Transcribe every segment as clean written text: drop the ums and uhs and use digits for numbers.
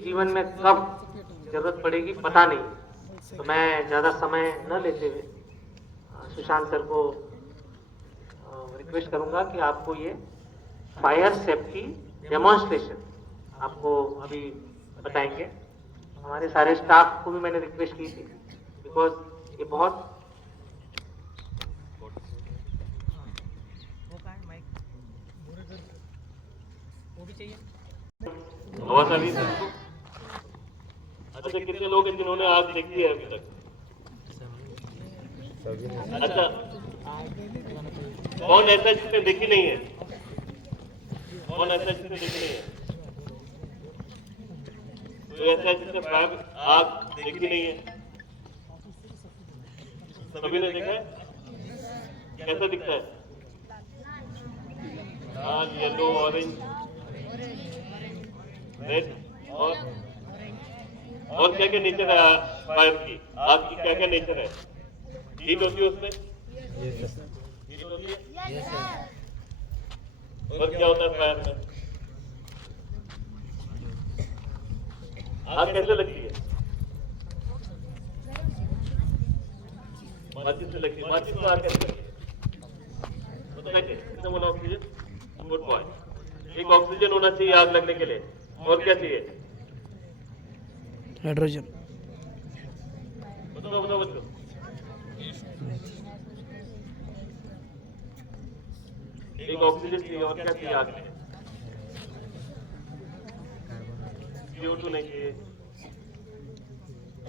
जीवन में कब जरूरत पड़ेगी पता नहीं। तो मैं ज़्यादा समय न लेते हुए सुशांत सर को रिक्वेस्ट करूंगा कि आपको ये फायर सेफ्टी डेमोन्स्ट्रेशन आपको अभी बताएंगे। हमारे सारे स्टाफ को भी मैंने रिक्वेस्ट की थी, बिकॉज ये बहुत आवाज आ रही है सबको? अच्छा, कितने लोग हैं जिन्होंने आग देखी है अभी तक? अच्छा, कौन ऐसा है जिसने देखी नहीं है? कौन ऐसा है जिसने देखी नहीं है? तो ऐसा है जिसने फायर आग देखी नहीं है? सभी ने देखा है? कैसा दिखता है? लाल, येलो, ऑरेंज, रेड, और क्या क्या नेचर है फायर की? आग की क्या क्या नेचर है? हीट होती है उसमें? हीट होती है? और क्या होता है फायर में? आग कैसे लगती है? माचिस से लगती है। माचिस में आग कैसे लगती है? बताइए, किसने बोला ऑक्सीजन? Good boy. एक ऑक्सीजन होना चाहिए आग लगने के लिए, और क्या चाहिए? हाइड्रोजन। बताओ बताओ बच्चों। एक ऑक्सीजन चाहिए, और क्या चाहिए आग में? CO2 नहीं चाहिए।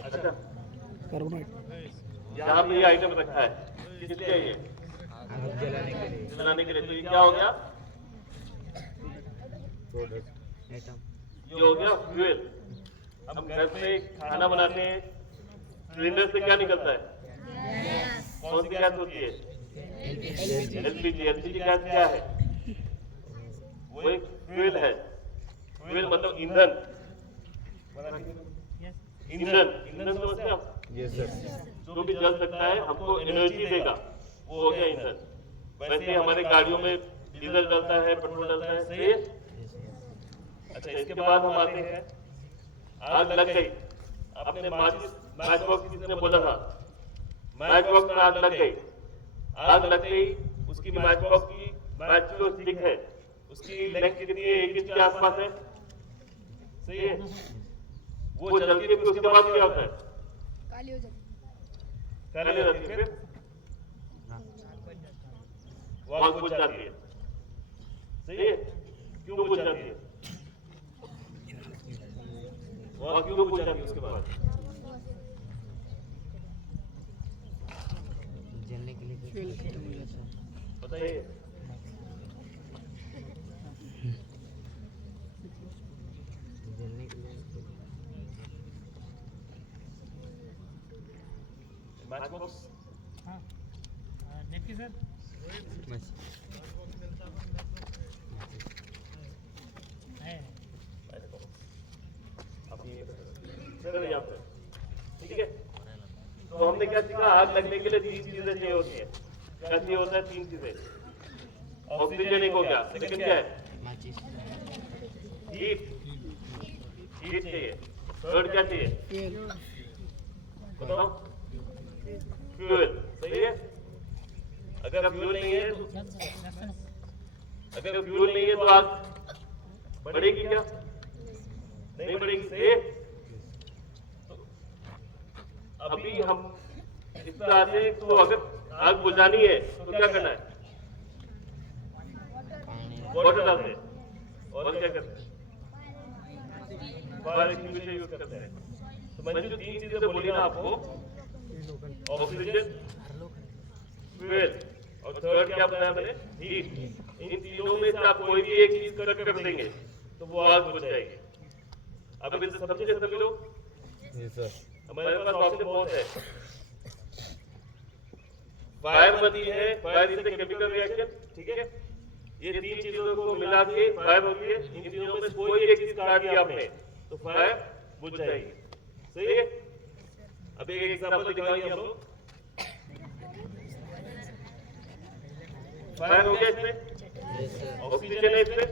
अच्छा, कार्बोनाइट। यहाँ पे ये आइटम रखा है, किसके है ये? जलाने के लिए। तो ये क्या हो गया? ये हो गया फ्यूल। हम घर पे खाना बनाते हैं, सिलेंडर से क्या निकलता है? कौन सी गैस होती है? LPG। LPG गैस क्या है? वो एक फ्यूल है। फ्यूल मतलब ईंधन। ईंधन, ईंधन समझते हैं आप? Yes sir. जो भी जल सकता है हमको एनर्जी देगा, वो हो गया ईंधन। वैसे ही हमारे गाड़ियों में डीजल डलता है, पेट्रोल डलता है, सही है? अच्छा, इसके बाद हम आते हैं, आग लग गई। अपने मैच बॉक्स किसने बोला था? मैच बॉक्स में आग लग गई। आग लग गई, उसकी मैच बॉक्स की मैच जो स्टिक है उसकी लेंथ कितनी है? 1 इंच के आसपास है, सही है? वो जलती है, फिर उसके बाद क्या होता है? काली हो जाती काली हो जाती है, फिर वो आग बुझ जाती है, सही है? क्यों बुझ जाती है? वो आग क्यों बुझ जाती है उसके बाद? जलने के लिए बताइए। जलने के लिए मैच बॉक्स नेपकी सर बस है। सर यहाँ पे, ठीक है? तो हमने क्या सीखा? आग लगने के लिए 3 चीजें चाहिए होती है। क्या चाहिए होता है? 3 चीजें। ऑक्सीजन एक हो गया, सेकंड क्या है? माचिस। हीट, हीट चाहिए। थर्ड क्या चाहिए? बताओ। फ्यूल, सही है? अगर फ्यूल नहीं है तो आग बढ़ेगी क्या? नहीं बढ़ेगी, सही है? अभी हम इस तरह से, तो अगर आग बुझानी है तो क्या करना है? वाटर डालते हैं, और क्या करते हैं? फायर एक्सटिंग्विशर यूज करते हैं। तो मैंने जो 3 चीजें बोली ना आपको, ऑक्सीजन, फ्यूल, और थर्ड क्या बताया मैंने? हीट। इन तीनों में से आप कोई भी एक चीज कट कर देंगे तो वो आग बुझ जाएगी। अब इसे समझे सभी लोग? Yes sir. हमारे पास ऑप्शन बहुत है। फायर बनती है, fire is a chemical reaction, ठीक है? ये 3 चीजों को मिला के फायर होती है। इन तीनों में से कोई एक चीज काट दिया आपने तो फायर बुझ जाएगी, सही है? अब एक एग्जांपल दिखाएंगे हम लोग। फायर हो गया इसमें, ऑक्सीजन है इसमें,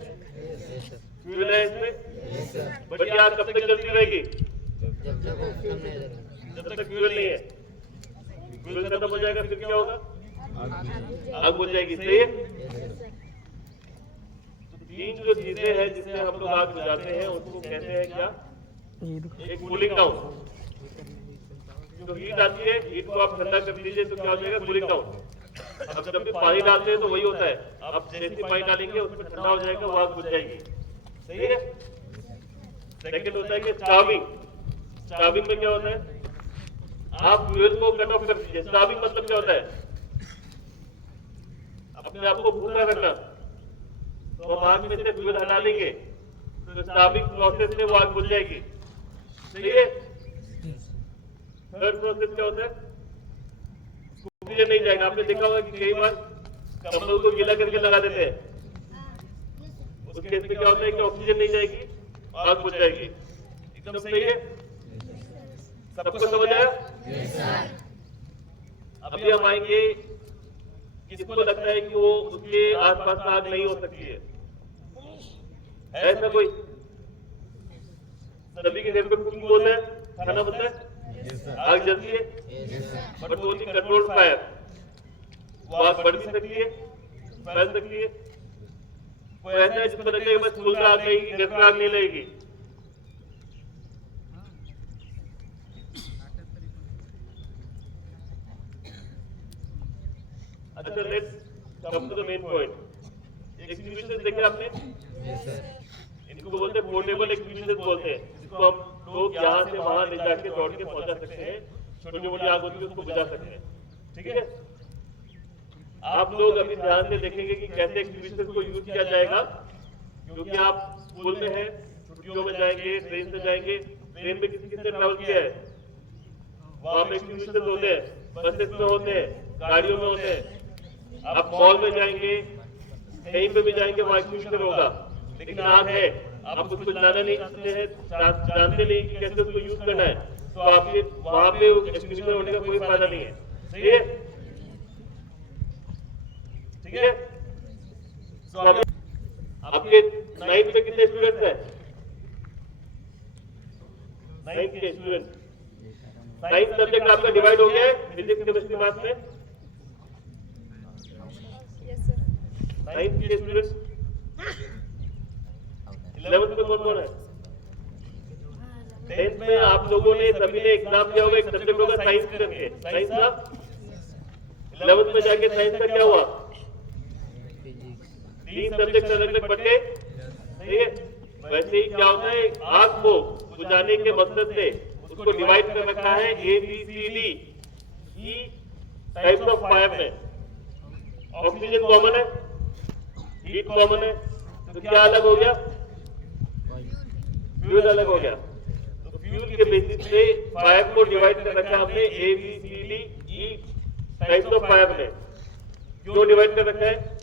फ्यूल है इसमें, बट ये आग कब तक जलती रहेगी? जब तक वो खत्म नहीं हो जाता। जब तक फ्यूल नहीं है। फ्यूल खत्म हो जाएगा फिर क्या होगा? आग बुझ जाएगी। सही है। तो तीन जो चीजें हैं जिससे हम लोग आग बुझाते हैं उनको कहते हैं क्या? एक कूलिंग डाउन। जो हीट आती है, हीट को आप ठंडा कर दीजिए तो क्या हो जाएगा? Cooling down. अब जब भी पानी डालते हैं तो वही होता है, आप जैसे पानी डालेंगे उसमें ठंडा हो जाएगा, वो आग बुझ जाएगी। सही है। सेकंड होता है कि स्टार्विंग। स्टार्विंग में क्या होता है? आप फ्यूल को कट ऑफ कर दीजिए। स्टार्विंग मतलब क्या होता है? अपने आप को भूखा रखना। तो हम आग में से फ्यूल हटा देंगे तो स्टार्विंग प्रोसेस में वो आग बुझ जाएगी। सही है। थर्ड प्रोसेस क्या होता है? ऑक्सीजन नहीं जाएगा। आपने देखा होगा कि कई बार कंबल को गीला करके लगा देते हैं, उस केस में क्या होता है कि ऑक्सीजन नहीं जाएगी, आग बुझ जाएगी। एकदम सही है। सबको समझ आया? अभी हम आएंगे, किसको लगता है कि वो उसके आसपास आग नहीं हो सकती है? ऐसा कोई? सभी के घर पे कुकिंग होता है, खाना बनता है, आग जलती है, बट वो होती कंट्रोल्ड फायर। वो आग बढ़ भी सकती है, फैल सकती है। वो ऐसा है जिसको लगता है कि बस स्कूल का आग नहीं, घर का आग नहीं लगेगी। अच्छा, let's come to the main point. Extinguishers देखे आपने? इनको बोलते हैं पोर्टेबल एक्सटिंग्विशर्स बोलते हैं, जिसको हम लोग यहाँ से वहां ले जाके दौड़ के पहुंचा सकते हैं। छोटी मोटी आग होती है उसको बुझा सकते हैं। ठीक है। आप लोग अभी ध्यान से देखेंगे कि कैसे एक्सटिंग्विशर्स को यूज किया जाएगा, क्योंकि आप स्कूल में हैं, छुट्टियों में जाएंगे, ट्रेन से जाएंगे। ट्रेन में किसी किसने ट्रैवल किया है? वहां पे एक्सटिंग्विशर्स होते हैं, बसेस में होते हैं, गाड़ियों में होते हैं। आप मॉल में जाएंगे, कहीं पे भी जाएंगे, वहां एक्सटिंग्विशर होगा। लेकिन आग है, आप उसको चलाना नहीं जानते हैं, जानते नहीं कि कैसे उसको यूज करना है, तो आपके वहां पे एक्सटिंग्विशर होने का कोई फायदा नहीं है। सही है। ठीक है। तो आपके 9th में कितने स्टूडेंट्स हैं? 9th के स्टूडेंट। 9th सब्जेक्ट आपका डिवाइड हो गया है फिजिक्स, केमिस्ट्री, मैथ्स में। Yes sir. 9th के स्टूडेंट्स। 11th में कौन कौन है? 10th में आप लोगों ने सभी ने एग्जाम दिया होगा, एक सब्जेक्ट होगा साइंस करके। साइंस का 11th में जाके साइंस का क्या हुआ? 3 सब्जेक्ट अलग अलग बटे। ठीक है। वैसे ही क्या होता है, आग को बुझाने के मकसद से उसको डिवाइड कर रखा है ABCD E types of fire में। ऑक्सीजन कॉमन है, हीट कॉमन है, तो क्या अलग हो गया? फ्यूल अलग हो गया। तो फ्यूल के बेसिस पे फायर को डिवाइड कर रखा है हमने ABCD E types of fire में। क्यों डिवाइड कर रखा है?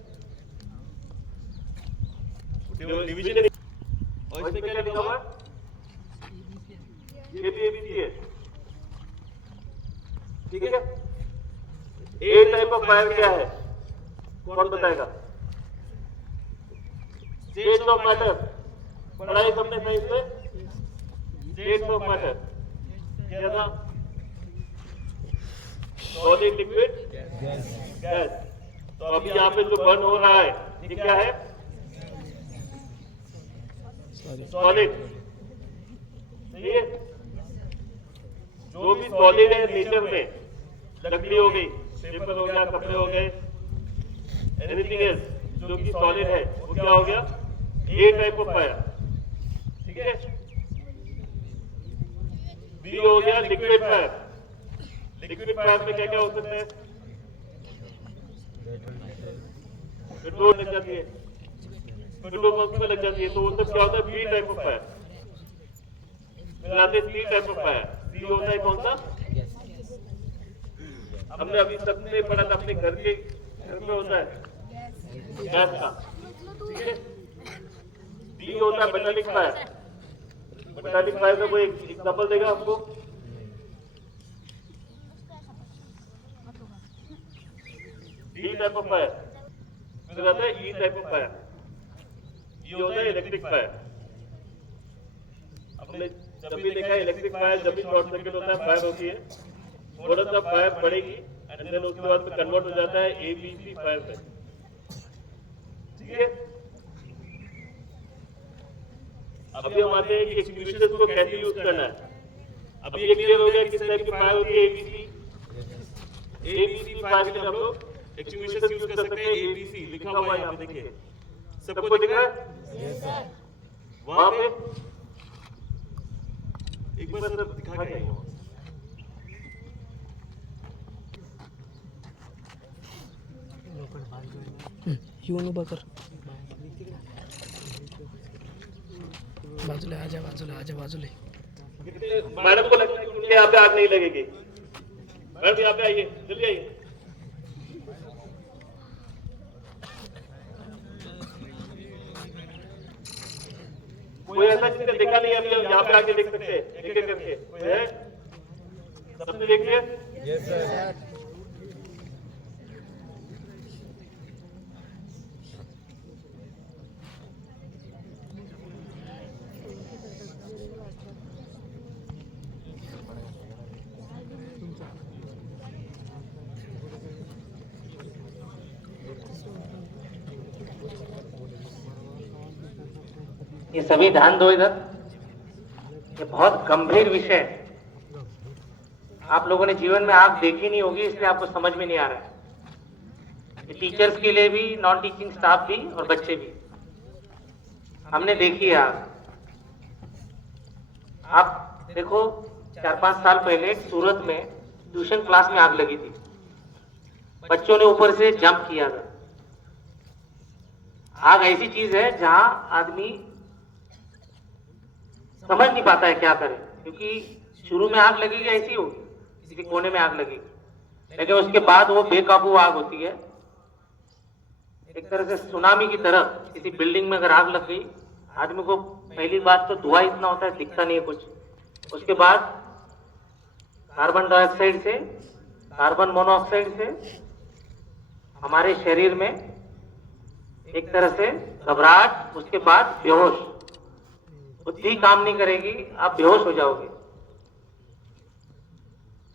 डिवीजन। और इसमें क्या लिखा हुआ है? ये भी ABC है। ठीक है। ए टाइप ऑफ फायर क्या है? कौन बताएगा? स्टेट्स ऑफ मैटर पढ़ाई सबने साइंस में। स्टेट्स ऑफ मैटर क्या था? Solid, liquid, gas. तो अभी यहाँ पे जो बर्न हो रहा है ये क्या है? सॉलिड। सही है। जो भी सॉलिड है नेचर में, लकड़ी हो गई, पेपर हो गया, कपड़े हो गए, एनीथिंग एल्स जो कि सॉलिड है, वो क्या हो गया? ए टाइप ऑफ फायर। ठीक है। बी हो गया लिक्विड फायर। लिक्विड फायर में क्या क्या हो सकता है? पेट्रोल लग जाती है, पेट्रोल पंप में लग जाती है, तो वो सब क्या होता है? B type of fire. फिर आते C type of fire. C होता है कौन सा? हमने अभी सबने पढ़ा था, अपने घर में होता है गैस का। ठीक है। डी होता है मेटालिक फायर। मेटालिक फायर का कोई एग्जांपल देगा आपको? D type of fire. फिर आता है ई टाइप ऑफ फायर। ये होता है इलेक्ट्रिक फायर। आपने जब भी देखा इलेक्ट्रिक फायर जब भी शॉर्ट सर्किट होता है फायर होती है, थोड़ा सा फायर बढ़ेगी एंड देन उसके बाद कन्वर्ट हो जाता है एबीसी फायर में। ठीक है, अभी हम आते हैं कि एक्सटिंग्विशर्स को कैसे यूज करना है। अभी ये क्लियर हो गया किस टाइप की फायर होती है एबीसी। एबीसी फायर के लिए हम लोग एक्सटिंग्विशर्स यूज कर सकते हैं। एबीसी लिखा हुआ है यहाँ पे देखिए, सबको दिख रहा है? वहां पे एक बार सर दिखा के आइए। येऊन उभा कर बाजूला आजा बाजूला मैडम को लगता है कि उनके यहाँ पे आग नहीं लगेगी। मैडम यहाँ पे आइए, जल्दी आइए। कोई ऐसा जिसने देखा नहीं है, अभी यहाँ पे आके देख सकते हैं एक एक करके। कोई है? सबने देख लिया? Yes sir. ये सभी ध्यान दो इधर, ये बहुत गंभीर विषय है। आप लोगों ने जीवन में आग देखी नहीं होगी, इसलिए आपको समझ में नहीं आ रहा है। ये टीचर्स के लिए भी, नॉन टीचिंग स्टाफ भी और बच्चे भी। हमने देखी है आग। आप देखो 4-5 साल पहले सूरत में ट्यूशन क्लास में आग लगी थी, बच्चों ने ऊपर से जंप किया था। आग ऐसी चीज है जहां आदमी समझ नहीं पाता है क्या करे, क्योंकि शुरू में आग लगेगी ऐसी होगी, किसी कोने में आग लगेगी, लेकिन उसके बाद वो बेकाबू आग होती है। एक तरह से सुनामी की तरह किसी बिल्डिंग में अगर आग लग गई, आदमी को पहली बात तो धुआं इतना होता है, दिखता नहीं है कुछ। उसके बाद कार्बन डाइऑक्साइड से, कार्बन मोनोऑक्साइड से हमारे शरीर में एक तरह से घबराहट, उसके बाद बेहोश, बुद्धि काम नहीं करेगी, आप बेहोश हो जाओगे।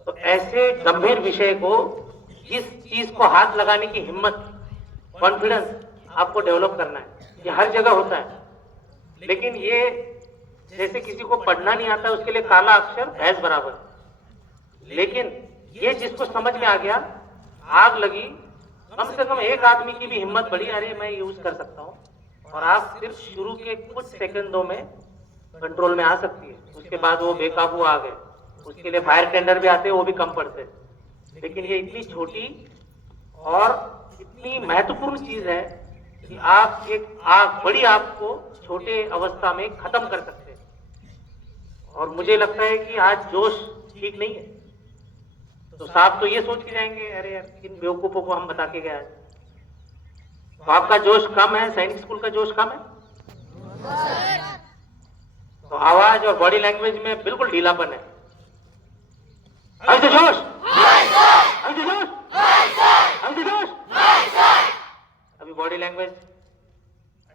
तो ऐसे गंभीर विषय को, इस चीज को हाथ लगाने की हिम्मत, कॉन्फिडेंस आपको डेवलप करना है। ये हर जगह होता है, लेकिन ये जैसे किसी को पढ़ना नहीं आता उसके लिए काला अक्षर भैंस बराबर, लेकिन ये जिसको समझ में आ गया, आग लगी, कम से कम एक आदमी की भी हिम्मत बढ़ी, अरे मैं यूज कर सकता हूँ, और आग सिर्फ शुरू के कुछ सेकंडों में कंट्रोल में आ सकती है। उसके बाद वो बेकाबू आ गए, उसके लिए फायर टेंडर भी आते हैं, वो भी कम पड़ते हैं। लेकिन ये इतनी छोटी और इतनी महत्वपूर्ण चीज है कि आप एक आग, बड़ी आग को छोटे अवस्था में खत्म कर सकते हैं। और मुझे लगता है कि आज जोश ठीक नहीं है, तो साहब तो ये सोच के जाएंगे, अरे यार किन बेवकूफों को हम बता के गए। तो आपका जोश कम है, सैनिक स्कूल का जोश कम है, तो आवाज और बॉडी लैंग्वेज में बिल्कुल ढीलापन है। ऐसे जोश, ऐसे जोश, ऐसे जोश। अभी बॉडी लैंग्वेज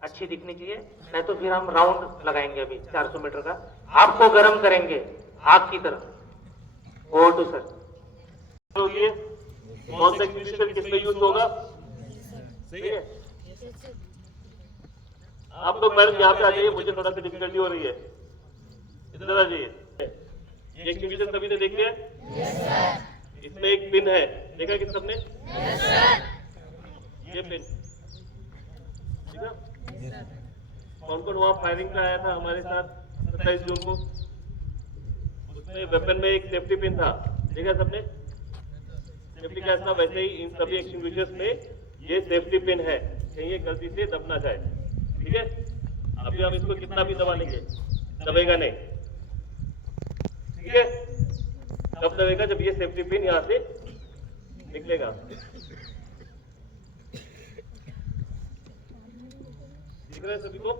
अच्छी दिखनी चाहिए, नहीं तो फिर हम राउंड लगाएंगे अभी 400 मीटर का, आपको गर्म करेंगे आग की तरह। Over to sir. ये कौन सा एक्सटिंग्विशर किस पे यूज होगा, सही है? आप लोग मैडम यहाँ पे आ जाइए, मुझे थोड़ा सा डिफिकल्टी हो रही है, इधर आ जाइए। ये एक्सटिंग्विशर सभी ने देखे हैं? इसमें एक पिन है, देखा कि सबने? ये पिन, ठीक है? कौन कौन वहाँ फायरिंग पे आया था हमारे साथ 27 जून को? उसमें वेपन में एक सेफ्टी पिन था, देखा सबने? सेफ्टी का ऐसा, वैसे ही इन सभी एक्सटिंग्विशर्स में ये सेफ्टी पिन है, कहीं ये गलती से दब ना जाए। ठीक है? अभी हम इसको कितना भी दबा लेंगे, दबेगा नहीं। ठीक है? कब दबेगा? जब ये सेफ्टी पिन यहाँ से निकलेगा। दिख रहा है सभी को?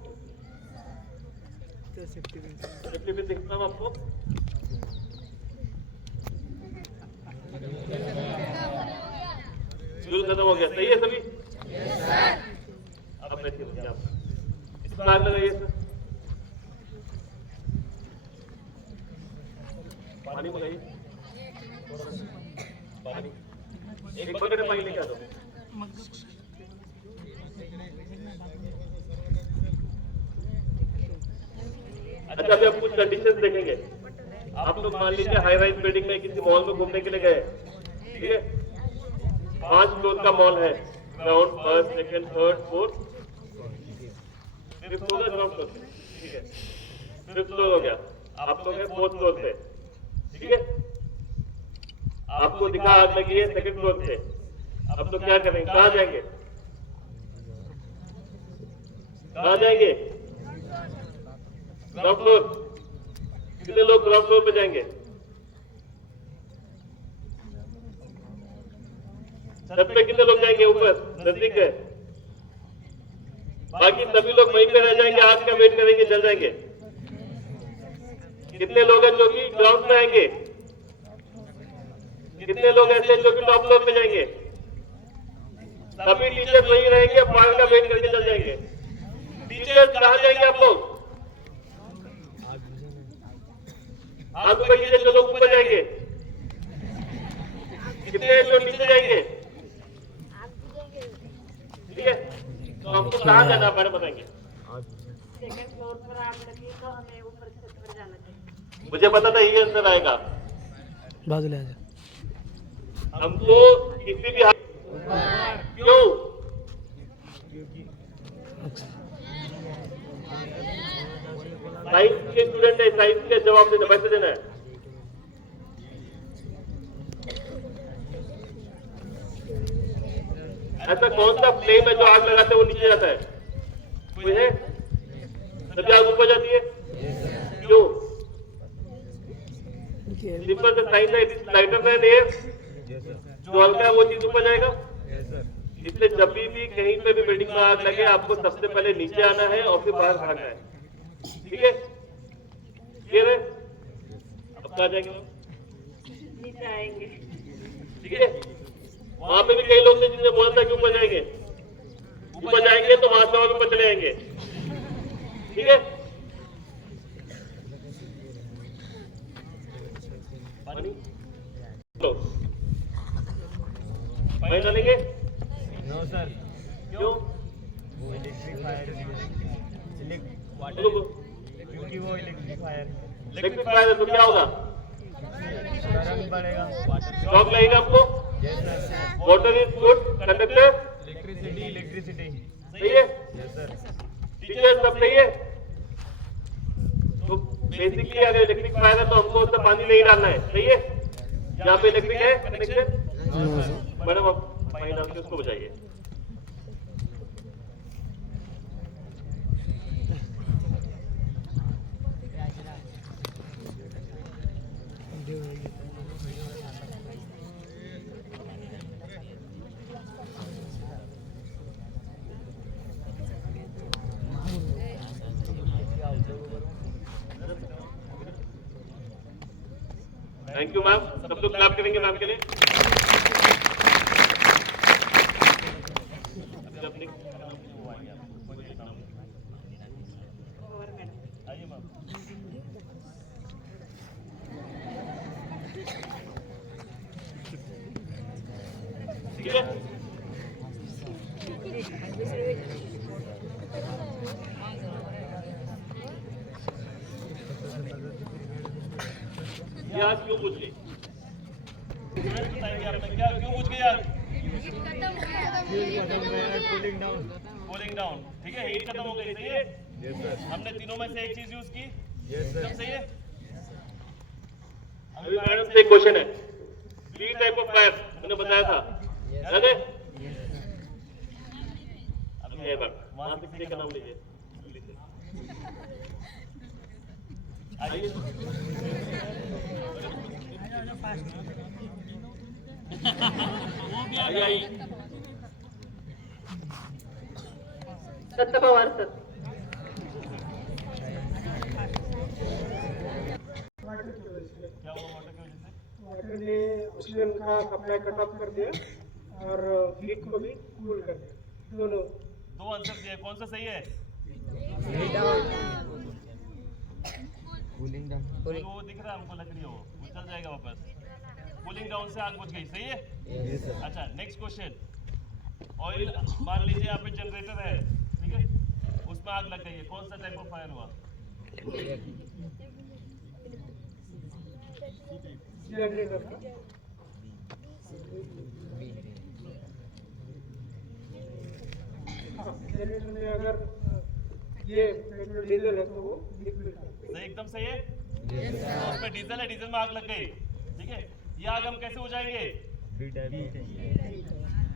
सेफ्टी पिन दिखता है आपको? फ्यूल खत्म हो गया, सही है सभी? अब बैठिए, आप इसमें आग लगाइए सर। पानी मंगाइए, पानी, एक बकेट में पानी लेके आ दो। अच्छा, अभी आप कुछ कंडीशंस देखेंगे। आप लोग मान लीजिए हाई राइज बिल्डिंग में किसी मॉल में घूमने के लिए गए, ठीक है, 5 फ्लोर का मॉल है, ground first, second, third, fourth, fifth floor, ground floor, ठीक है, फिफ्थ फ्लोर हो गया, आप लोग हैं फोर्थ फ्लोर पे, ठीक है, आपको दिखा आग लगी है सेकंड फ्लोर पे, अब तो क्या करेंगे, कहाँ जाएंगे, कहाँ जाएंगे, ग्राउंड फ्लोर, कितने लोग ग्राउंड फ्लोर पे जाएंगे, छत पे कितने लोग जाएंगे, ऊपर नजदीक है, बाकी सभी लोग वहीं पे रह जाएंगे, आग का वेट करेंगे, जल जाएंगे। कितने लोग हैं जो कि ग्राउंड में आएंगे, कितने लोग ऐसे हैं जो कि टॉप फ्लोर पे जाएंगे, सभी टीचर्स वहीं रहेंगे, फायर का वेट करके चल जाएंगे। टीचर्स कहाँ जाएंगे आप लोग, आग पे टीचर जो लोग ऊपर जाएंगे, कितने लोग नीचे जाएंगे, ठीक है, तो हमको कहाँ जाना मैडम बताएंगे। सेकंड फ्लोर पर आग लगी तो हमें ऊपर छत पर जाना चाहिए। मुझे पता था ये आंसर आएगा। बाजू ले आजा। हमको किसी भी क्यों, साइंस के स्टूडेंट है, साइंस के जवाब देना, वैसे देना है। ऐसा कौन सा फ्लेम है जो आग लगाते हैं वो नीचे जाता है, कोई है, तभी आग ऊपर जाती है, क्यों, सिंपल से साइंस है, लाइटर देन एयर, जो हल्का है वो चीज ऊपर जाएगा। इसलिए जब भी कहीं पे भी बिल्डिंग में आग लगे आपको सबसे पहले नीचे आना है और फिर बाहर भागना है, ठीक है, क्लियर है। अब कहाँ जाएंगे, नीचे आएंगे, ठीक है, वहां पे भी कई लोग थे जिन्हें बोला था कि ऊपर जाएंगे, ऊपर जाएंगे तो वहां से और ऊपर चले आएंगे, ठीक है। पानी पानी डालेंगे, नो सर, क्यों, वो इलेक्ट्रिक फायर, क्योंकि वो इलेक्ट्रिक फायर है तो क्या होगा, गर्म पड़ेगा, शॉक लगेगा आपको। Yes sir, water is good conductor, electricity, सही है, यस सर, टीचर सब सही है। तो बेसिकली अगर इलेक्ट्रिक फायर है तो हमको उसमें पानी नहीं डालना है, सही है, जहाँ पे इलेक्ट्रिक है कनेक्शन, मैडम आप पानी डाल के उसको बचाइए। थैंक यू मैम, सब लोग क्लैप करेंगे मैम के लिए। आइए मैम, ठीक है, ये आज क्यों पूछ ली, बताएंगे आपने क्या क्यों पूछ गए यार, कूलिंग डाउन, ठीक है, हीट खत्म हो गई, सही है, हमने तीनों में से एक चीज यूज की, सब सही है। अभी मैडम से एक क्वेश्चन है, 3 टाइप ऑफ फायर मैंने बताया था, याद है, अभी एक बार वहां से किसी का नाम लीजिए, आइए, आइए, दत्ता पवार सर, क्या हुआ वाटर की वजह से, वाटर ने ऑक्सीजन का सप्लाई कट ऑफ कर दिया और हीट को भी कूल कर दिया, दोनों। दो आंसर दिए, कौन सा सही है, कूलिंग डाउन, वो दिख रहा है हमको लकड़ी, वो चल जाएगा वापस। कूलिंग डाउन से आग बुझ गई, सही है? अच्छा, नेक्स्ट क्वेश्चन। ऑयल, मान लीजिए यहाँ पे जनरेटर है, ठीक है, उसमें आग लग गई है, कौन सा टाइप ऑफ फायर हुआ? जनरेटर जनरेटर में अगर ये पेट्रोल डीजल है तो वो लिक्विड है। सही, एकदम सही है। उसमें डीजल है, डीजल में आग लग गई, ठीक है। ये आग हम कैसे बुझाएंगे?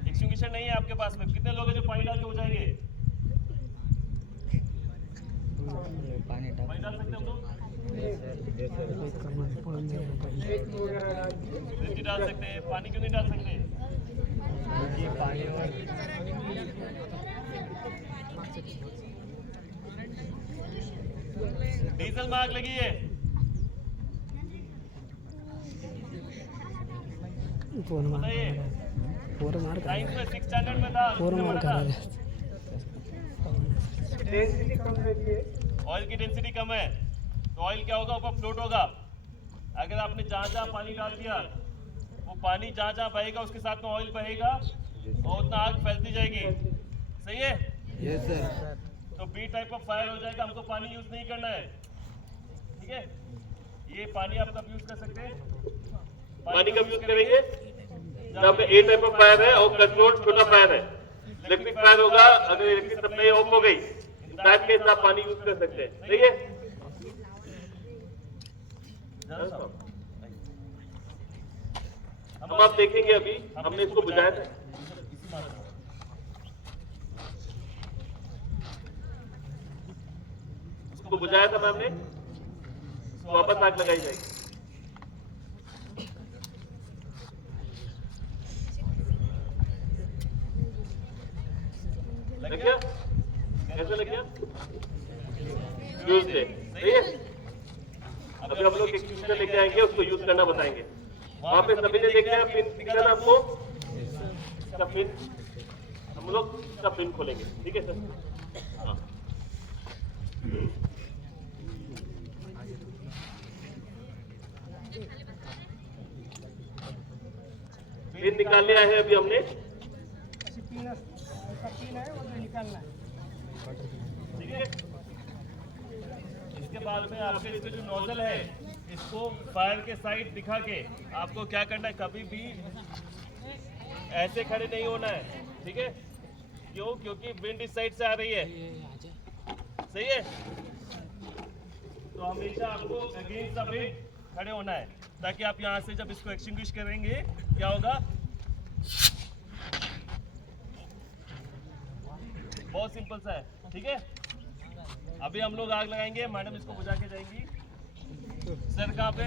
एक्सटिंग्विशर नहीं है आपके पास में, कितने लोग हैं जो पानी डाल के बुझाएंगे? पानी डाल सकते हम लोग? मिर्ची डाल सकते हैं, पानी क्यों नहीं डाल सकते? डीजल में आग लगी है, बताइए। साइंस में 6 स्टैंडर्ड में था, उसमें पढ़ा था। डेंसिटी कम रहती है, ऑयल की डेंसिटी कम है तो ऑयल क्या होगा? ऊपर फ्लोट होगा। अगर आपने जहाँ पानी डाल दिया, वो पानी जहाँ बहेगा उसके साथ में ऑयल बहेगा और उतना आग फैलती जाएगी, सही है? Yes sir. तो बी टाइप ऑफ फायर हो जाएगा। हमको पानी यूज नहीं करना है, ठीक है। ये पानी आप कब यूज कर सकते हैं? पानी कब यूज करेंगे? जब ए टाइप ऑफ फायर है और कंट्रोल छोटा फायर है। इलेक्ट्रिक फायर होगा, अगर इलेक्ट्रिक सप्लाई ऑफ हो गई, दैट केस आप पानी यूज कर सकते हैं, ठीक है। हम आप देखेंगे, अभी हमने इसको बुझाया था, उसको बुझाया था मैम ने, वापस आग लगाई जाएगी। लग गया? कैसे लग गया? यूज से, सही है। अभी हम लोग एक्सटिंग्विशर लेके आएंगे, उसको यूज करना बताएंगे। वहां पे सभी ने देखा है पिन दिख रहा है आपको? इसका पिन हम लोग इसका पिन खोलेंगे, ठीक है सर? हाँ। पिन निकाल लिया है अभी हमने, पिन है वो जो निकालना है, ठीक है। इसके बाद में आपके इसके जो नोजल है, इसको फायर के साइड दिखा के आपको क्या करना है? कभी भी ऐसे खड़े नहीं होना है, ठीक है। क्यों? क्योंकि विंड इस साइड से आ रही है, सही है। तो हमेशा आपको अगेंस्ट द विंड खड़े होना है, ताकि आप यहाँ से जब इसको एक्सटिंग्विश करेंगे क्या होगा? बहुत सिंपल सा है, ठीक है। अभी हम लोग आग लगाएंगे, मैडम इसको बुझा के जाएंगी। सर कहाँ पे?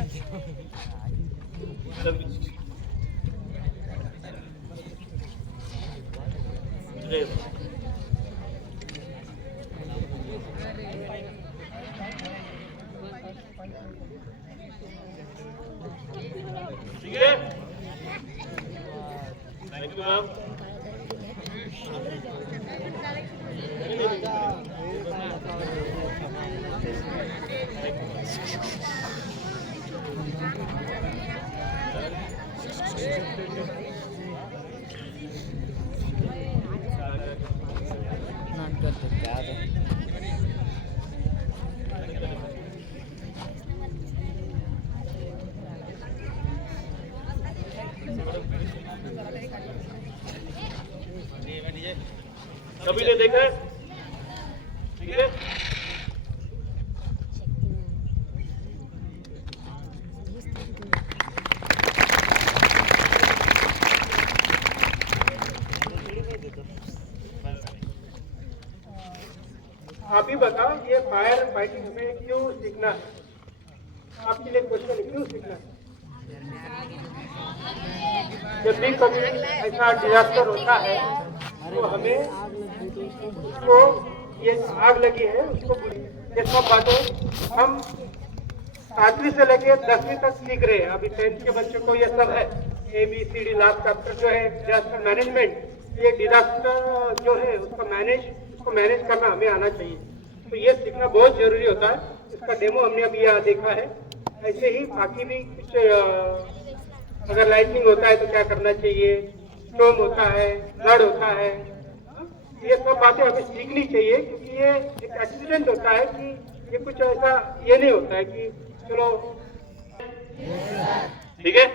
ठीक है, थैंक यू मैम। कभी ने देखा है, ठीक है। आप ही बताओ ये फायर फाइटिंग हमें क्यों सीखना है? आपके लिए क्वेश्चन है, क्यों सीखना है? जब भी कभी ऐसा डिजास्टर होता है तो हमें उसको, ये आग लगी है उसको, ये सब बातें हम 7वीं से लेके 10वीं तक सीख रहे हैं। अभी 10th के बच्चों को ये सब है, ABCD लास्ट चैप्टर जो है डिजास्टर मैनेजमेंट। ये डिजास्टर जो है उसको मैनेज करना हमें आना चाहिए, तो ये सीखना बहुत जरूरी होता है। इसका डेमो हमने अभी यहाँ देखा है। ऐसे ही बाकी भी कुछ अगर लाइटनिंग होता है तो क्या करना चाहिए, स्टॉर्म होता है, फ्लड होता है, ये सब बातें हमें सीखनी चाहिए, क्योंकि ये एक एक्सीडेंट होता है कि ये कुछ ऐसा ये नहीं होता है कि चलो ठीक है।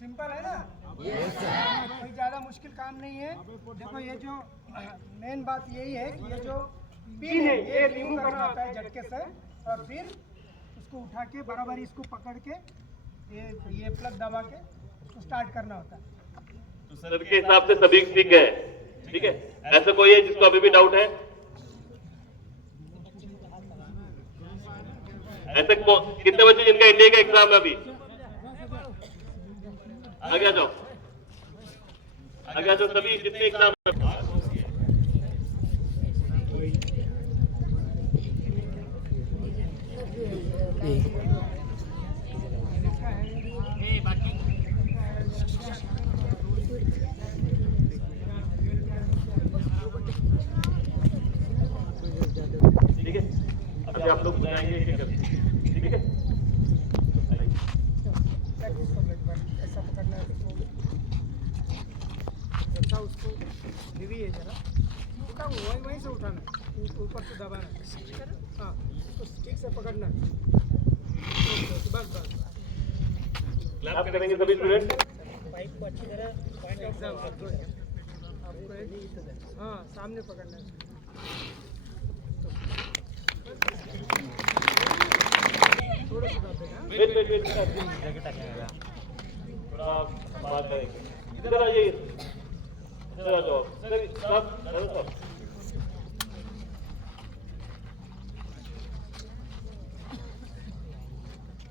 सिंपल है ना, कोई ज्यादा मुश्किल काम नहीं है। देखो ये जो मेन बात यही है कि ये जो पिन है ये रिमूव करना होता है झटके से, और फिर उसको उठा के बराबर इसको पकड़ के ये प्लग दबा के उसको स्टार्ट करना होता है। तो सर के हिसाब से सभी सीख गए, ठीक है। ऐसा कोई है जिसको अभी भी डाउट है? ऐसे कितने बच्चे जिनका इंडिया का एग्जाम है अभी? आगे आ जाओ, आगे आ जाओ सभी जितने एग्जाम है। ठीक है, अभी आप लोग बुलाएंगे क्या करते, ठीक है। ऐसा पकड़ना है, ऐसा उसको हेवी है जरा, उठा वहीं से उठाना है, ऊपर से दबाना है, हाँ उसको ठीक से पकड़ना है, बस बस। क्लैप करेंगे सभी स्टूडेंट। पाइप को अच्छी तरह एग्जाम आपको हाँ सामने पकड़ना है। थोड़ा सा वेट थोड़ा बात करेंगे। इधर आइए, इधर आ जाओ सर,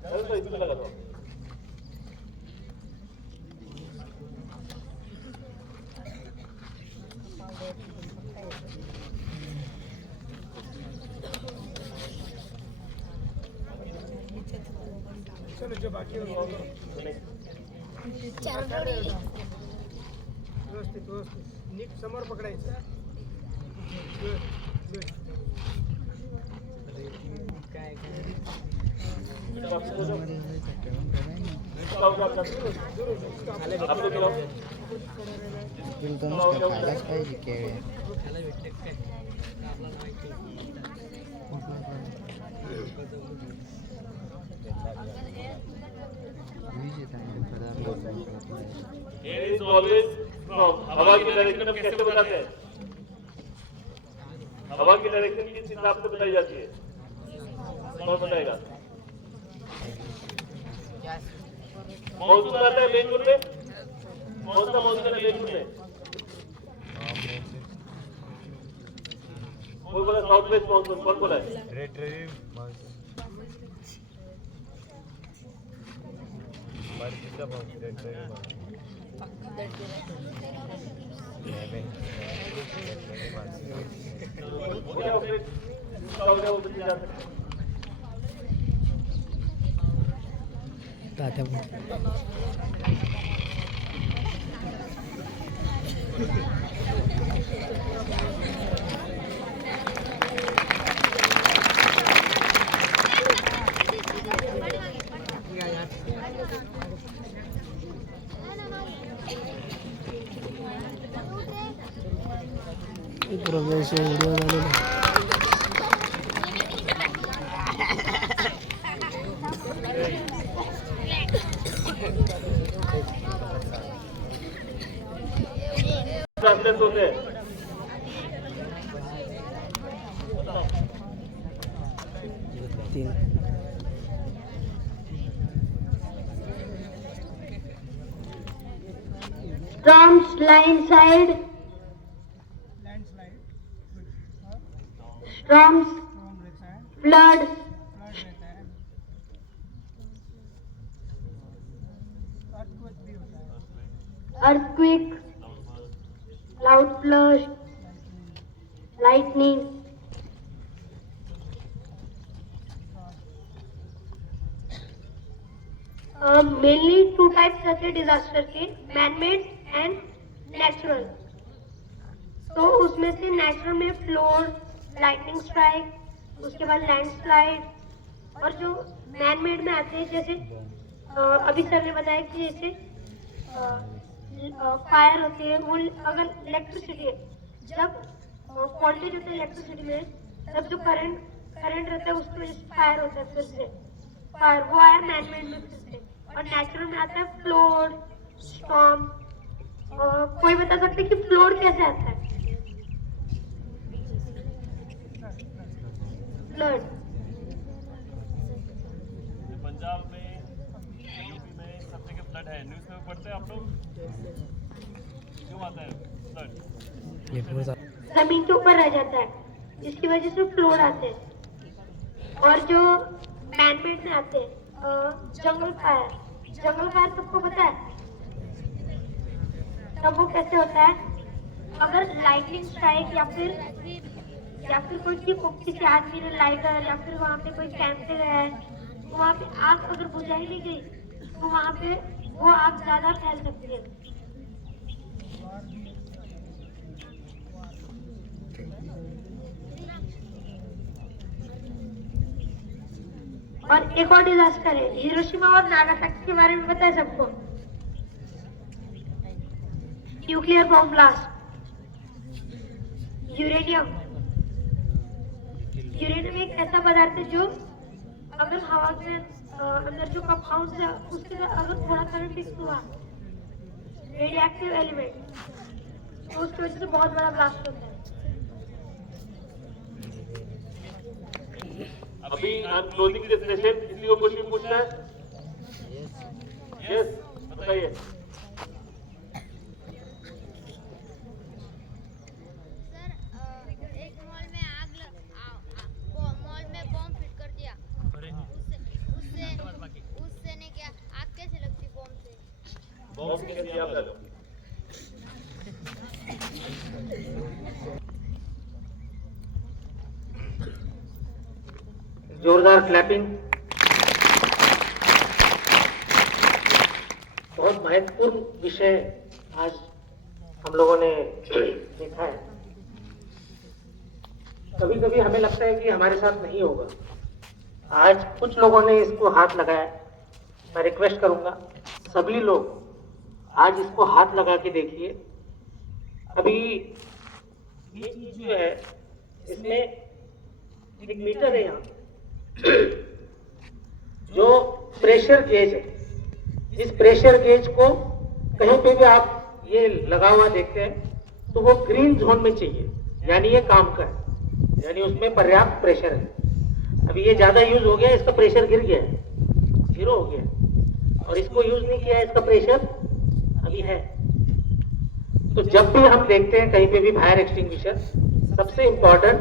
सब तो इसमें लगा दो। चलो जो बाकी है व्यवस्थित नीट समोर पकडायचं। Air is always from, हवा की डायरेक्शन हम कैसे बताते हैं? हवा की डायरेक्शन किस हिसाब से बताई जाती है? कौन बताएगा? मौसम आता है मेन में, कौन सा मौसम है मेन में? कोई बोला साउथ वेस्ट मॉनसून, कौन बोला है? तात्या प्रवेश व्हिडिओ झालेला होते हैं। Storms, landslide, landslide, storms, storm रहता है, flood, फ्लड रहता है, अर्थक्वेक भी होता है, earthquake, cloud burst, lightning. Mainly two types रहते हैं डिजास्टर के, मैन-मेड एंड नेचुरल। तो उसमें से नेचुरल में फ्लोड, लाइटनिंग स्ट्राइक, उसके बाद लैंडस्लाइड, और जो मैन मेड में आते हैं, जैसे अभी सर ने बताया कि जैसे फायर होती है, वो अगर इलेक्ट्रिसिटी है, जब वोल्टेज होता है इलेक्ट्रिसिटी में, तब जो करंट रहता है उसकी वजह से फायर होता है। फिर से फायर वो आया मैन मेड में फिर से। और नेचुरल में आता है फ्लोड, स्टॉर्म। कोई बता सकते कि फ्लोड कैसे आता है? फ्लड पंजाब में, यूपी में सब जगह फ्लड है। न्यूज़ में पढ़ते हैं आप लोग, क्यों आता है फ्लड? ये पूरा जमीन के ऊपर रह जाता है, जिसकी वजह से फ्लोड आते हैं। और जो मैनमेड में आते हैं, जंगल फायर सबको पता है तब वो कैसे होता है? अगर लाइटनिंग स्ट्राइक या फिर कोई किसी आदमी ने लाइटर या फिर वहाँ पे कोई कैंप पे गया है, तो वहाँ पे आग अगर बुझाई नहीं गई तो वहाँ पे वो आग ज्यादा फैल सकती है। और एक और डिजास्टर है, हिरोशिमा और नागासाकी के बारे में पता है सबको? Nuclear bomb blast. यूरेनियम एक ऐसा पदार्थ है जो अगर हवा के अंदर जो कंपाउंड है उसके अंदर अगर थोड़ा करंट मिक्स हुआ, रेडियोएक्टिव एलिमेंट, तो उसकी वजह से बहुत बड़ा ब्लास्ट होता है। अभी हम क्लोजिंग दिस सेशन, किसी को क्वेश्चन पूछना है? यस, बताइए। मॉल में बॉम्ब फिट कर दिया, उससे ने क्या आग कैसे लगती बॉम्ब से? बॉम्ब कैसे आप डालो? जोरदार क्लैपिंग। बहुत महत्वपूर्ण विषय आज हम लोगों ने देखा है। कभी कभी हमें लगता है कि हमारे साथ नहीं होगा, आज कुछ लोगों ने इसको हाथ लगाया। मैं रिक्वेस्ट करूंगा सभी लोग आज इसको हाथ लगा के देखिए। अभी ये चीज जो है इसमें एक मीटर है, यहाँ जो प्रेशर गेज है, इस प्रेशर गेज को कहीं पे भी आप ये लगा हुआ देखते हैं तो वो ग्रीन जोन में चाहिए, यानी ये काम का है, यानी उसमें पर्याप्त प्रेशर है। अभी ये ज्यादा यूज हो गया, इसका प्रेशर गिर गया है, 0 हो गया, और इसको यूज नहीं किया, इसका प्रेशर अभी है। तो जब भी हम देखते हैं कहीं पे भी फायर एक्सटिंग्विशर, सबसे इंपॉर्टेंट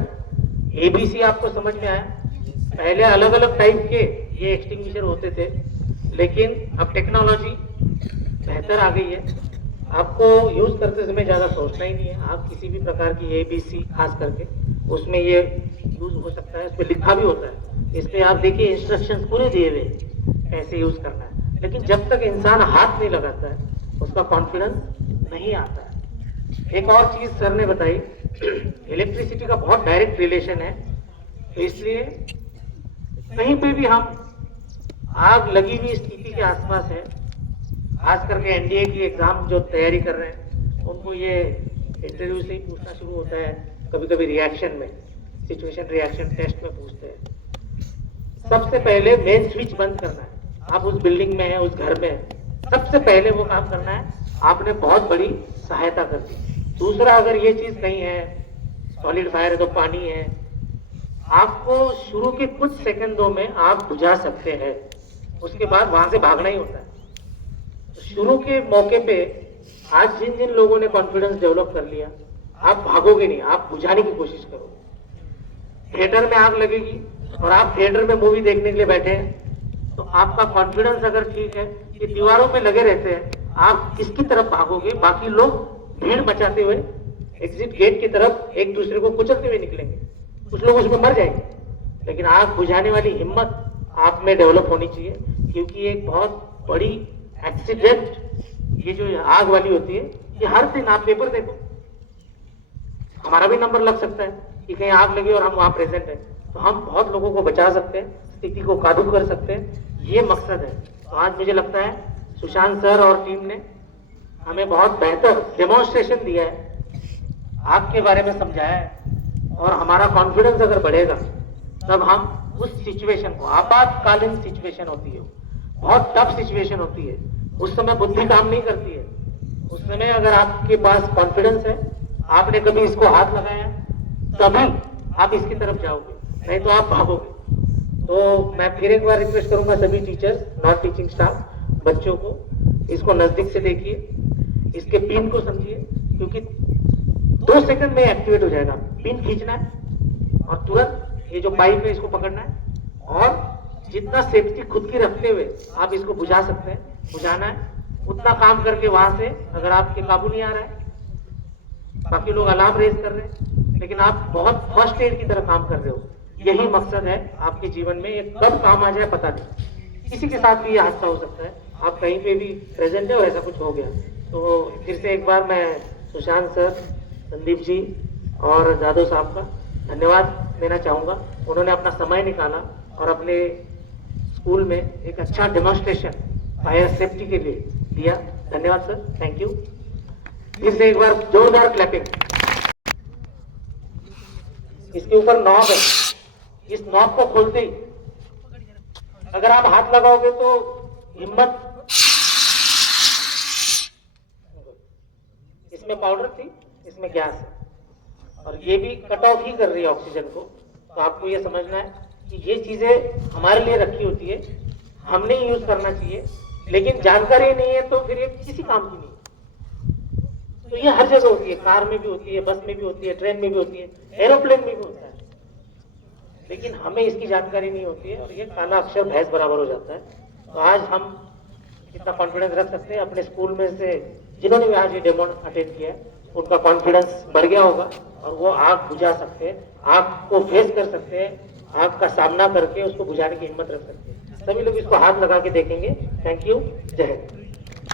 ABC आपको समझ में आया। पहले अलग अलग टाइप के ये एक्सटिंग्विशर होते थे, लेकिन अब टेक्नोलॉजी बेहतर आ गई है, आपको यूज करते समय ज्यादा सोचना ही नहीं है। आप किसी भी प्रकार की ABC खास करके उसमें ये यूज हो सकता है, उसमें लिखा भी होता है, इसमें आप देखिए इंस्ट्रक्शंस पूरे दिए हुए कैसे यूज करना है। लेकिन जब तक इंसान हाथ नहीं लगाता है उसका कॉन्फिडेंस नहीं आता है। एक और चीज सर ने बताई, इलेक्ट्रिसिटी का बहुत डायरेक्ट रिलेशन है, तो इसलिए कहीं पे भी हम आग लगी हुई स्थिति के आसपास है, खास करके NDA की एग्जाम जो तैयारी कर रहे हैं उनको ये इंटरव्यू से ही पूछना शुरू होता है, कभी कभी रिएक्शन में, सिचुएशन रिएक्शन टेस्ट में पूछते हैं। सबसे पहले मेन स्विच बंद करना है। आप उस बिल्डिंग में है, उस घर में है, सबसे पहले वो काम करना है, आपने बहुत बड़ी सहायता कर दी। दूसरा, अगर ये चीज नहीं है, सॉलिड फायर है तो पानी है, आपको शुरू के कुछ सेकंडों में आप बुझा सकते हैं, उसके बाद वहां से भागना ही होता है। तो शुरू के मौके पे आज जिन जिन लोगों ने कॉन्फिडेंस डेवलप कर लिया, आप भागोगे नहीं, आप बुझाने की कोशिश करो। थिएटर में आग लगेगी और आप थिएटर में मूवी देखने के लिए बैठे हैं, तो आपका कॉन्फिडेंस अगर ठीक है कि दीवारों पे लगे रहते हैं, आप किसकी तरफ भागोगे? बाकी लोग भीड़ मचाते हुए एग्जिट गेट की तरफ एक दूसरे को कुचलते हुए निकलेंगे, कुछ लोग उसमें मर जाएंगे। लेकिन आग बुझाने वाली हिम्मत आप में डेवलप होनी चाहिए, क्योंकि एक बहुत बड़ी एक्सीडेंट ये जो आग वाली होती है, ये हर दिन आप पेपर देखो, हमारा भी नंबर लग सकता है कि कहीं आग लगी और हम वहां प्रेजेंट है, तो हम बहुत लोगों को बचा सकते हैं। स्थिति को काबू कर सकते हैं, ये मकसद है। तो आज मुझे लगता है सुशांत सर और टीम ने हमें बहुत बेहतर डेमोन्स्ट्रेशन दिया है, आग के बारे में समझाया है, और हमारा कॉन्फिडेंस अगर बढ़ेगा तब हम उस सिचुएशन को, आपातकालीन सिचुएशन होती है, बहुत टफ सिचुएशन होती है, उस समय बुद्धि काम नहीं करती है, उस समय अगर आपके पास कॉन्फिडेंस है, आपने कभी इसको हाथ लगाया, तभी आप इसकी तरफ जाओगे, नहीं तो आप भागोगे। तो मैं फिर एक बार रिक्वेस्ट करूंगा सभी टीचर्स, नॉन टीचिंग स्टाफ, बच्चों को इसको नजदीक से देखिए, इसके पिन को समझिए, क्योंकि 2 सेकंड में एक्टिवेट हो जाएगा। पिन खींचना है और तुरंत ये जो पाइप है इसको पकड़ना है, और जितना सेफ्टी खुद की रखते हुए आप इसको बुझा सकते हैं, बुझाना है, उतना काम करके वहां से, अगर आपके काबू नहीं आ रहा है, बाकी लोग अलार्म रेज कर रहे हैं, लेकिन आप बहुत फर्स्ट एड की तरह काम कर रहे हो। यही मकसद है आपके जीवन में, ये कब काम आ जाए पता नहीं, किसी के साथ भी ये हादसा हो सकता है, आप कहीं पे भी प्रेजेंट है और ऐसा कुछ हो गया। तो फिर से एक बार मैं सुशांत सर, संदीप जी और जादव साहब का धन्यवाद देना चाहूँगा। उन्होंने अपना समय निकाला और अपने स्कूल में एक अच्छा डेमोन्स्ट्रेशन फायर सेफ्टी के लिए दिया। धन्यवाद सर, थैंक यू। फिर से एक बार जोरदार क्लैपिंग। इसके ऊपर नॉब है, इस नॉब को खोलते ही अगर आप हाथ लगाओगे तो हिम्मत, इसमें पाउडर थी, इसमें गैस है, और ये भी कट ऑफ ही कर रही है ऑक्सीजन को। तो आपको ये समझना है कि ये चीजें हमारे लिए रखी होती है, हमने ही यूज करना चाहिए, लेकिन जानकारी नहीं है तो फिर ये किसी काम की नहीं। तो ये हर जगह होती है, कार में भी होती है, बस में भी होती है, ट्रेन में भी होती है, एरोप्लेन में भी होता है, लेकिन हमें इसकी जानकारी नहीं होती है, और ये काला अक्षर भैंस बराबर हो जाता है। तो आज हम इतना कॉन्फिडेंस रख सकते हैं, अपने स्कूल में से जिन्होंने भी आज ये डेमो अटेंड किया है उनका कॉन्फिडेंस बढ़ गया होगा, और वो आग बुझा सकते हैं, आग को फेस कर सकते हैं, आग का सामना करके उसको बुझाने की हिम्मत रख सकते हैं। सभी लोग इसको हाथ लगा के देखेंगे। थैंक यू, जय हिंद।